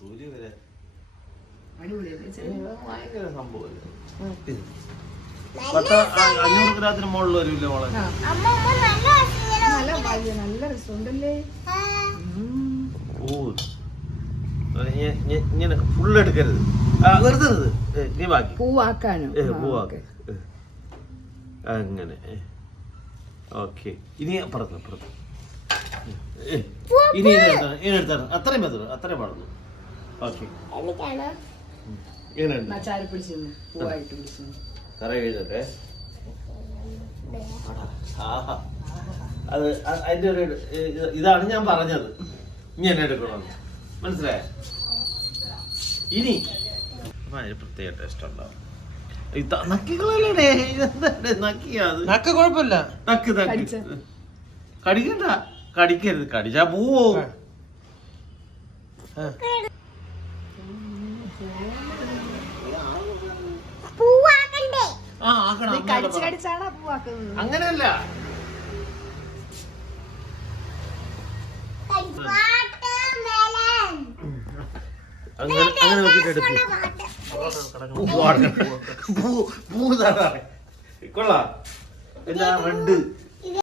തൊലി വരെ അടിപൊളിയല്ലേ ഭയങ്കര സംഭവമല്ലേ 500 ഗ്രാമത്തിന് മുകളിൽ വരില്ല മോളെ. നല്ല രസമുണ്ടല്ലേ ഓ ഇങ്ങനെ ഫുള്ള് എടുക്കരുത്, നിർത്തരുത്, നീ ബാക്കി പൂവാക്കാനോ പൂവാക്ക അങ്ങനെ. ഓക്കെ ഇനി അപ്പുറത്ത് ഇനി ഇതിനെടുത്താണ് അത്രയും പറ്റുള്ളൂ, അത്രയും പാടുള്ളൂ. ഓക്കെ ഇങ്ങനെ ചാരി പിടിച്ചു പൂവായിട്ട് പിടിച്ചു തറ എഴുതട്ടെ. അത് അതിന്റെ ഒരു ഇതാണ് ഞാൻ പറഞ്ഞത്, ഇനി എന്നെ എടുക്കണമെന്ന് മനസ്സിലായ. ഇനി പ്രത്യേക ടേസ്റ്റ് ഉണ്ടാവും. നക്കികളല്ലേ നക്കിയത്, നക്ക കുഴപ്പമില്ല. നക്ക് കടിക്കണ്ട, കടിക്കരുത്, കടിച്ചാ പോവോ. അങ്ങനെയല്ല, അങ്ങനെ നോക്കിട്ട് എടുക്കും. കൊള്ളാം. എന്താ റെഡ്